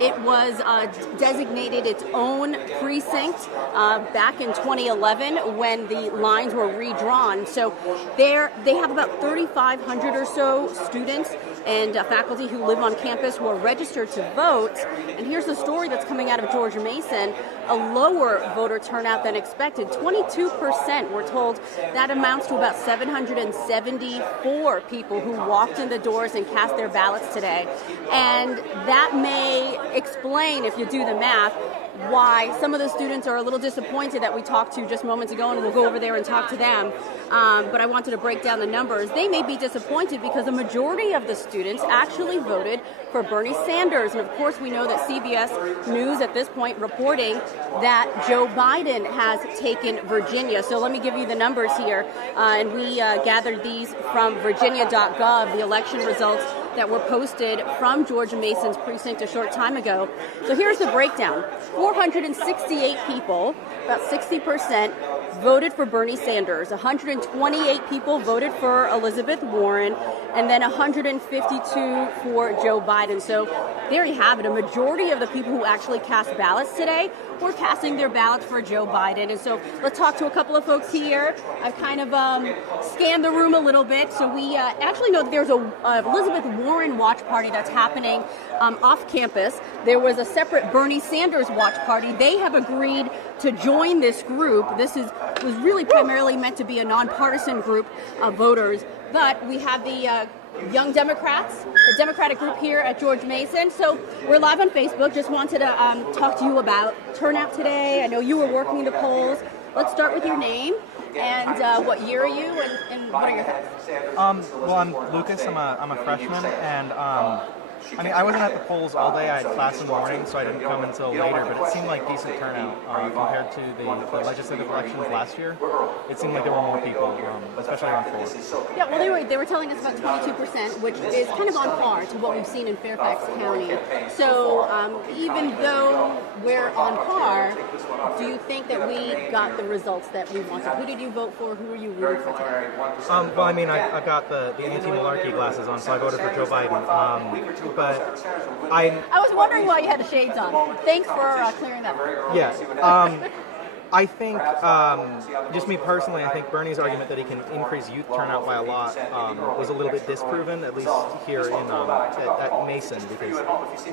It was designated its own precinct back in 2011 when the lines were redrawn. So they have about 3,500 or so students and faculty who live on campus who are registered to vote. And here's the story that's coming out of George Mason: a lower voter turnout than expected. 22%, we're told. That amounts to about 774 people who walked in the doors and cast their ballots today. And that may explain, if you do the math, why some of the students are a little disappointed that we talked to just moments ago, and we'll go over there and talk to them. But I wanted to break down the numbers. They may be disappointed because a majority of the students actually voted for Bernie Sanders. And of course, we know that CBS News at this point reporting that Joe Biden has taken Virginia. So let me give you the numbers here. And we gathered these from Virginia.gov, the election results that were posted from George Mason's precinct a short time ago. So here's the breakdown. 468 people, about 60%, voted for Bernie Sanders. 128 people voted for Elizabeth Warren, and then 152 for Joe Biden. So there you have it. A majority of the people who actually cast ballots today were casting their ballots for Joe Biden. And so let's talk to a couple of folks here. I've kind of scanned the room a little bit. So we actually know that there's a Elizabeth Warren watch party that's happening off campus. There was a separate Bernie Sanders watch party. They have agreed to join this group. This was really primarily meant to be a nonpartisan group of voters. But we have the Young Democrats, the Democratic group here at George Mason. So we're live on Facebook. Just wanted to talk to you about turnout today. I know you were working the polls. Let's start with your name and what year are you and what are your thoughts? Well, I'm Lucas. I'm a freshman, and I wasn't at the polls all day. I had class in the morning, so I didn't come until later, but it seemed like decent turnout compared to the legislative elections last year. It seemed like there were more people, especially on floor. Yeah, well, they were telling us about 22%, which is kind of on par to what we've seen in Fairfax County. So even though we're on par, do you think that we got the results that we wanted? Who did you vote for? Who are you rooting for today? Well, I got the anti-malarkey glasses on, so I voted for Joe Biden. But I was wondering why you had the shades on. Thanks for clearing that up. Yeah. I think, just me personally, I think Bernie's argument that he can increase youth turnout by a lot was a little bit disproven, at least here at Mason, because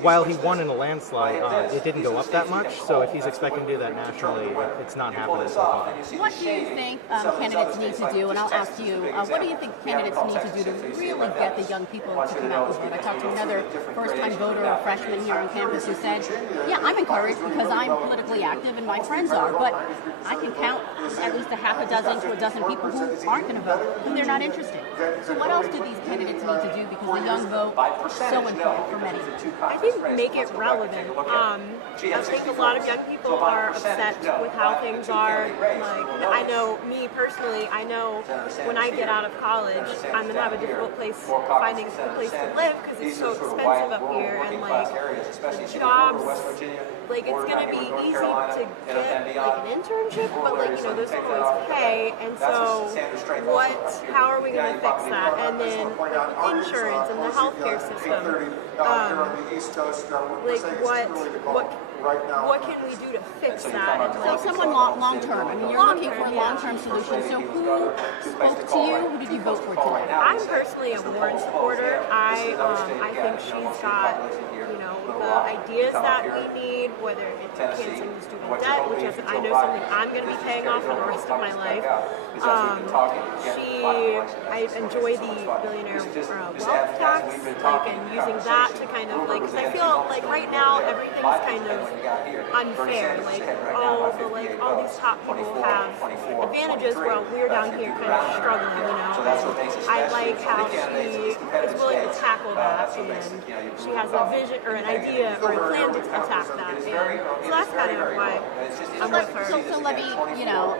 while he won in a landslide, it didn't go up that much. So if he's expecting to do that nationally, it's not happening so far. What do you think candidates need to do? And I'll ask you, what do you think candidates need to do to really get the young people to come out and vote? I talked to another first-time voter, a freshman here on campus, who said, yeah, I'm encouraged because I'm politically active and my friends are, but I can count at least a half a dozen to a dozen people who aren't going to vote, who they're not interested. So what else do these candidates need to do? Because the young vote is so important for many. I think make it relevant. I think a lot of young people are upset with how things are. Like, I know, me personally, I know when I get out of college, I'm going to have a difficult place finding a place to live because it's so expensive up here, and like the jobs, like it's going to be easy to get like an internship, but like, you know, those don't always pay, and so how are we going to fix that? And then like, with insurance and the healthcare system, what can we do to fix that? And, like, so someone long term. I mean, you're looking for a long-term solution. So who spoke to you? Who did you vote for today? I'm personally a Warren supporter. I think she's got, you know, the ideas that we need, whether it's canceling the student debt, which is, I know, something I'm going to be paying off for the rest of my life. I enjoy the billionaire wealth tax, like, and using that to kind of, like, because I feel like right now everything's kind of unfair. Like, all these top people have advantages while we're down here kind of struggling, you know. And I like how she is willing to tackle that, and she has a vision or an idea or a plan to attack that. And so that's kind of why I'm with her. So let me, you know,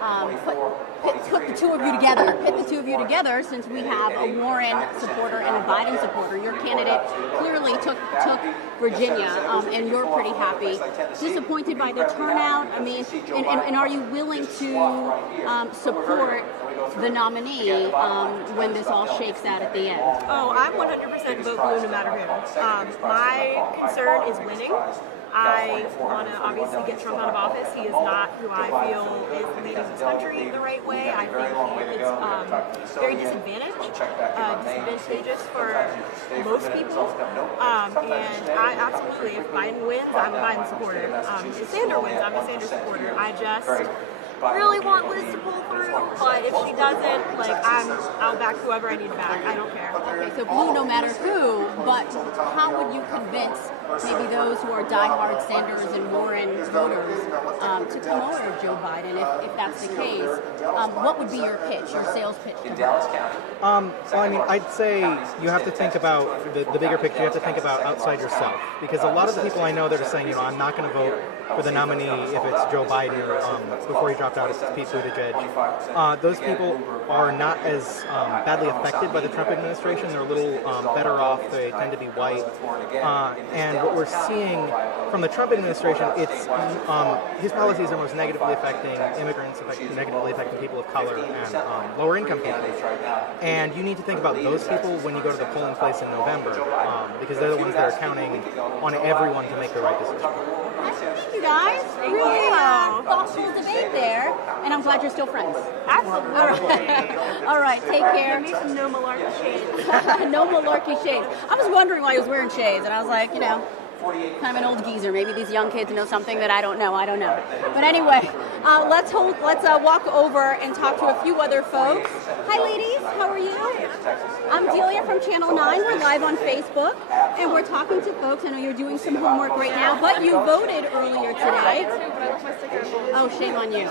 put the two of you together. Pit the two of you together, since we have a Warren supporter and a Biden supporter. Your candidate clearly took Virginia, and you're pretty happy. disappointed by the turnout? I mean, and are you willing to support the nominee when this all shakes out at the end? Oh, I'm 100% vote blue no matter who. My concern is winning. I want to obviously get Trump out of office. He is not who I feel is leading this country the right way. I think he is very disadvantageous for most people. And I absolutely, if Biden wins, I'm a Biden supporter. If Sanders wins, I'm a Sanders supporter. I just really want Liz to pull through, but if she doesn't, like I'll back whoever I need to back. I don't care. Okay, so blue no matter who, but how would you convince maybe those who are diehard Sanders and Warren voters to come over to Joe Biden if that's the case? What would be your pitch, your sales pitch to them? Well, I mean, I'd say you have to think about the bigger picture. You have to think about outside yourself, because a lot of the people I know that are saying, I'm not going to vote for the nominee if it's Joe Biden or before he dropped out, it's Pete Buttigieg. Those people are not as badly affected by the Trump administration. They're a little better off. They tend to be white. And what we're seeing from the Trump administration, it's his policies are most negatively affecting immigrants, negatively affecting people of color and lower income people. And you need to think about those people when you go to the polling place in November, because they're the ones that are counting on everyone to make the right decision. Thank you guys. Really thoughtful debate there, and I'm glad you're still friends. Absolutely. All right. All right, take care. Give me some no malarkey shades. No malarkey shades. I was wondering why he was wearing shades, and I was like, kind of an old geezer. Maybe these young kids know something that I don't know. But anyway, let's walk over and talk to a few other folks. Hi, ladies. How are you? I'm Delia from Channel 9. We're live on Facebook, and we're talking to folks. I know you're doing some homework right now, but you voted earlier today. Oh, shame on you.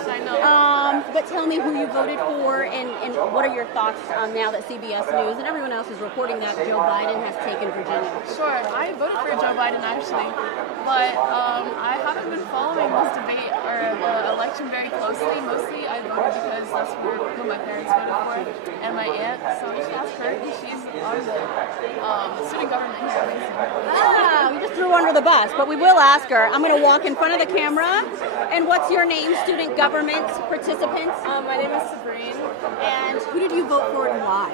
But tell me who you voted for, and what are your thoughts now that CBS News and everyone else is reporting that Joe Biden has taken Virginia? Sure, I voted for Joe Biden actually, but I haven't been following this debate or the election very closely. Mostly I voted because that's who my parents voted for, and my aunt, so I should ask her, because she's on the student government here at Mason. We just threw her under the bus, but we will ask her. I'm going to walk in front of the camera. And what's your name, student government participants? My name is Sabrine. And who did you vote for and why?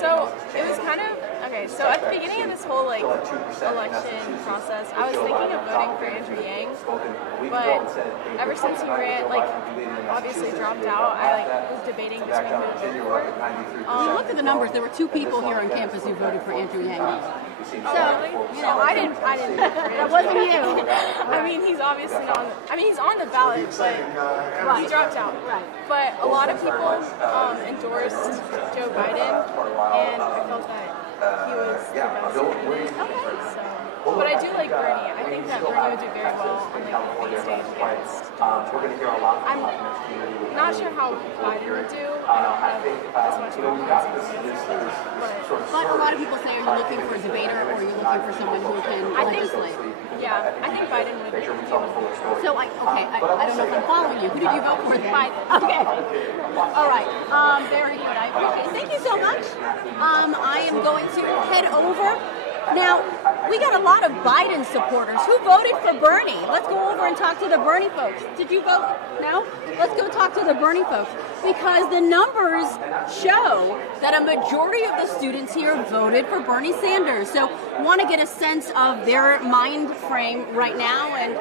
So it was kind of, okay, so at the beginning of this whole election process, I was thinking of voting for Andrew Yang, but ever since he obviously dropped out, I was debating between who to vote for. You looked at the numbers, there were 2 people here on campus who voted for Andrew Yang. So, I didn't vote for him. That wasn't you. I mean, he's obviously he's on the ballot, but he dropped out. Right. But a lot of people endorsed Joe Biden, and I felt that he was the best candidate. So. But I do like Bernie. I think that Bernie would do very well on the big stage against Donald Trump. I'm not sure how Biden would do. I don't have as much confidence in him. But a lot of people say, are you looking for a debater or are you looking for someone who can legislate? I think Biden would do well. So, I don't know if I'm following you. Who did you vote for? Biden. Okay. All right. Very good. I appreciate it. Thank you so much. I am going to head over. Now, we got a lot of Biden supporters. Who voted for Bernie? Let's go over and talk to the Bernie folks. Did you vote? No? Let's go talk to the Bernie folks. Because the numbers show that a majority of the students here voted for Bernie Sanders. So, want to get a sense of their mind frame right now and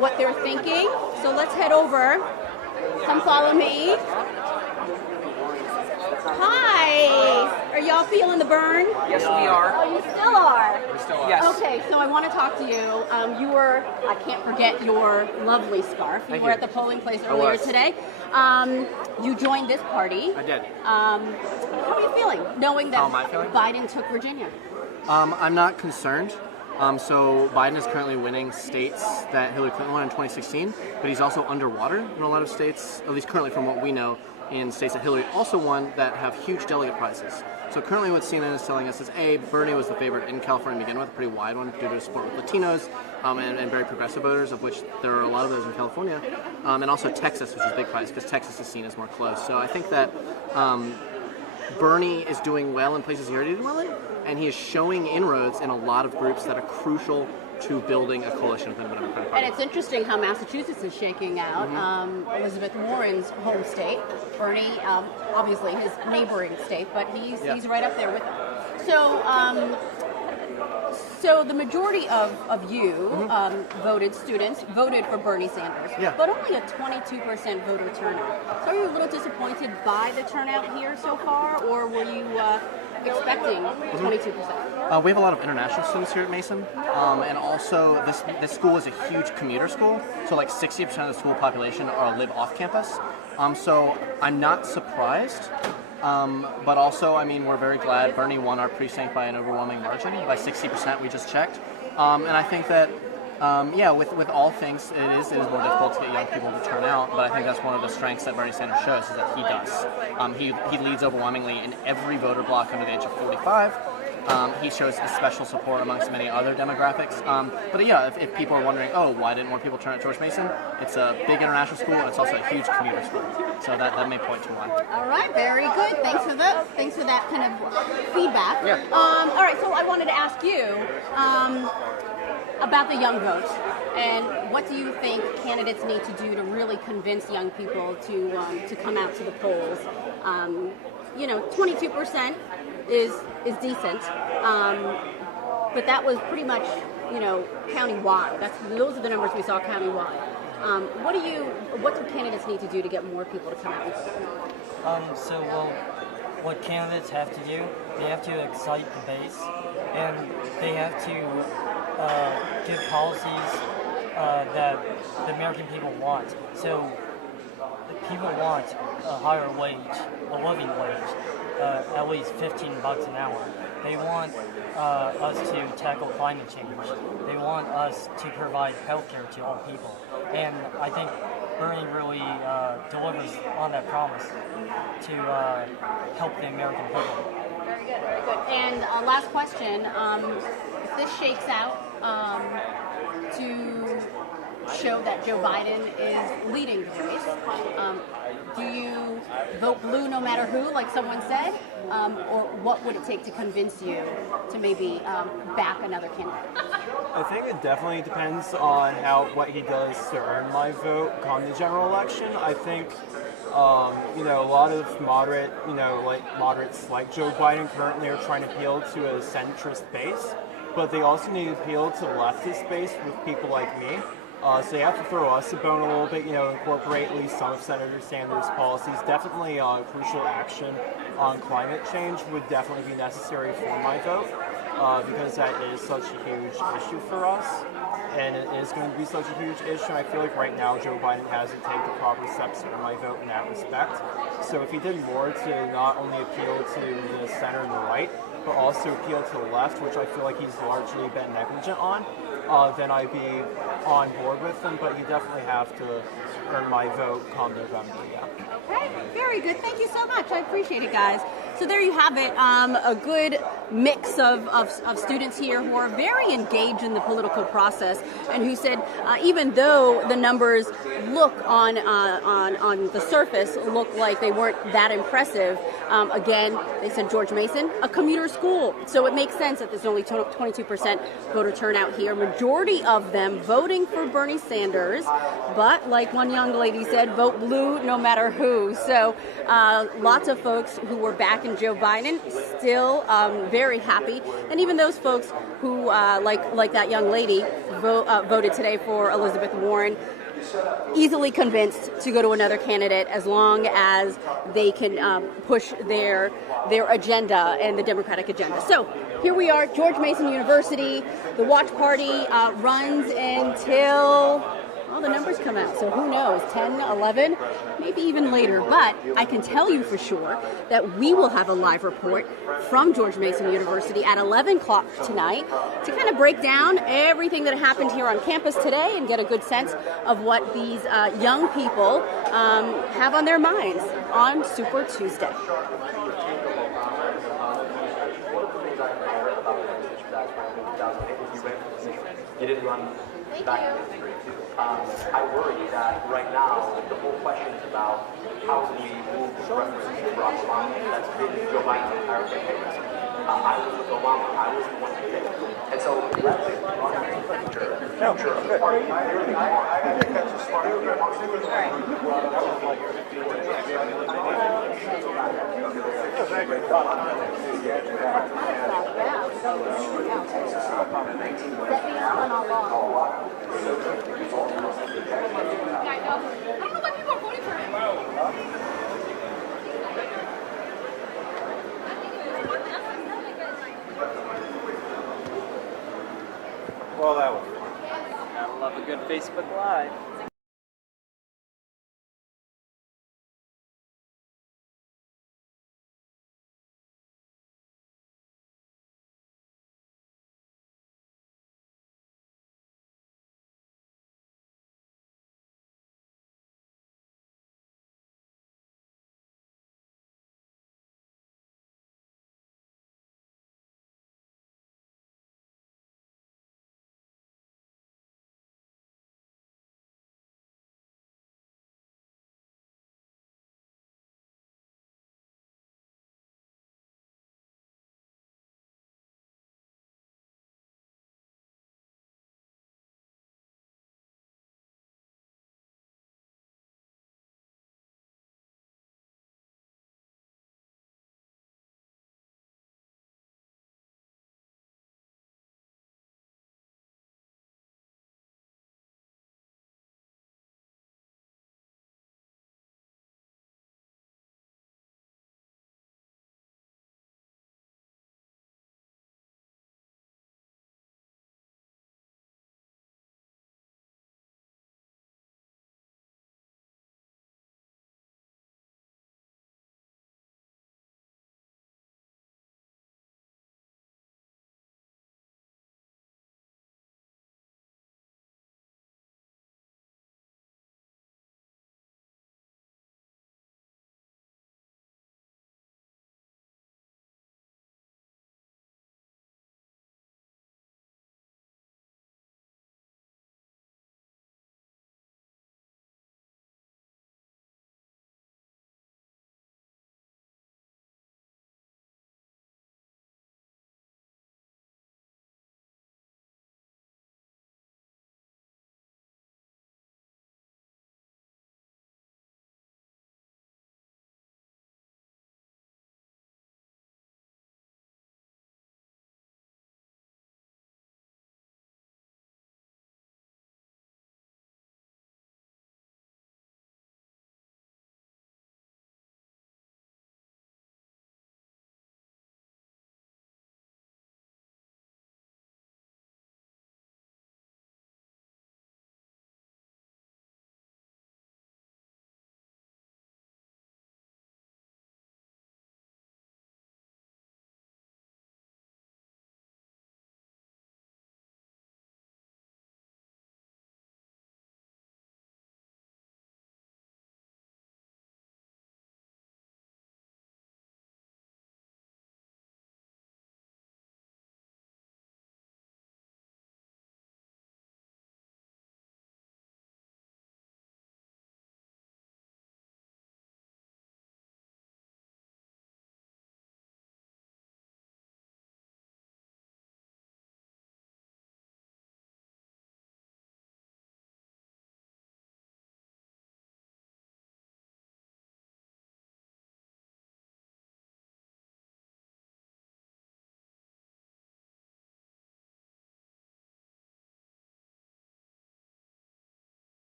what they're thinking. So, let's head over. Come follow me. Hi! Are y'all feeling the burn? Yes, we are. Oh, you still are? We still are. Yes. Okay, so I want to talk to you. You were, I can't forget your lovely scarf. You Thank were you. at the polling place earlier today. You joined this party. I did. How are you feeling, knowing that How am I feeling? Biden took Virginia? I'm not concerned. So Biden is currently winning states that Hillary Clinton won in 2016, but he's also underwater in a lot of states, at least currently from what we know, in states that Hillary also won that have huge delegate prizes. So currently what CNN is telling us is, A, Bernie was the favorite in California to begin with, a pretty wide one due to his support with Latinos and very progressive voters, of which there are a lot of those in California, and also Texas, which is a big prize because Texas is seen as more close. So I think that Bernie is doing well in places he already did well in, and he is showing inroads in a lot of groups that are crucial to building a coalition within the Democratic And Party. it's interesting how Massachusetts is shaking out. Elizabeth Warren's home state, Bernie, obviously his neighboring state, but he's right up there with them. So the majority of you students voted for Bernie Sanders, Yeah. but only a 22% voter turnout. So are you a little disappointed by the turnout here so far, or were you expecting 22%? We have a lot of international students here at Mason, and also this school is a huge commuter school, so like 60% of the school population live off campus. So I'm not surprised, but also, I mean, we're very glad Bernie won our precinct by an overwhelming margin, by 60% we just checked. And I think that, with all things, it is more difficult to get young people to turn out, but I think that's one of the strengths that Bernie Sanders shows, is that he does. He leads overwhelmingly in every voter bloc under the age of 45. He shows a special support amongst many other demographics. But yeah, if people are wondering, why didn't more people turn out George Mason? It's a big international school, and it's also a huge commuter school. So that may point to why. All right, very good. Thanks for that kind of feedback. Yeah. All right, so I wanted to ask you about the young vote, and what do you think candidates need to do to really convince young people to come out to the polls? 22% is decent, but that was pretty much countywide. Those are the numbers we saw countywide. What do candidates need to do to get more people to come out? What candidates have to do, they have to excite the base, and they have to give policies that the American people want. So people want a higher wage, a living wage, at least $15 an hour. They want us to tackle climate change. They want us to provide health care to all people. And I think Bernie really delivers on that promise to help the American people. Very good, very good. And last question, if this shakes out to show that Joe Biden is leading the race, do you vote blue no matter who, like someone said? Or what would it take to convince you to maybe back another candidate? I think it definitely depends on what he does to earn my vote come the general election. I think a lot of moderates like Joe Biden currently are trying to appeal to a centrist base, but they also need to appeal to leftist base with people like me. So they have to throw us a bone a little bit, incorporate at least some of Senator Sanders' policies. Definitely crucial action on climate change would definitely be necessary for my vote, because that is such a huge issue for us, and it is going to be such a huge issue. I feel like right now Joe Biden hasn't taken the proper steps to earn my vote in that respect. So if he did more to not only appeal to the center and the right, but also appeal to the left, which I feel like he's largely been negligent on, then I'd be on board with him, but you definitely have to earn my vote come November, yeah. Okay, very good. Thank you so much. I appreciate it, guys. So there you have it, a good mix of students here who are very engaged in the political process, and who said even though the numbers look on the surface look like they weren't that impressive, again, they said George Mason, a commuter school, so it makes sense that there's only 22% voter turnout here. Majority of them voting for Bernie Sanders, but like one young lady said, vote blue no matter who. So lots of folks who were backing Joe Biden still very happy, and even those folks who like that young lady voted today for Elizabeth Warren, easily convinced to go to another candidate as long as they can push their agenda and the Democratic agenda. So here we are, George Mason University. The watch party runs until, the numbers come out, so who knows, 10, 11, maybe even later. But I can tell you for sure that we will have a live report from George Mason University at 11 o'clock tonight to kind of break down everything that happened here on campus today and get a good sense of what these young people have on their minds on Super Tuesday. You didn't run back in history. I worry that right now the whole question is about how do we move the reference to Barack Obama. That's been Joe Biden's entire campaign. I was with Obama. I was the one who did it. And so rather than running the future of the party, I think that's a smart Well, that was fun. Gotta love a good Facebook Live.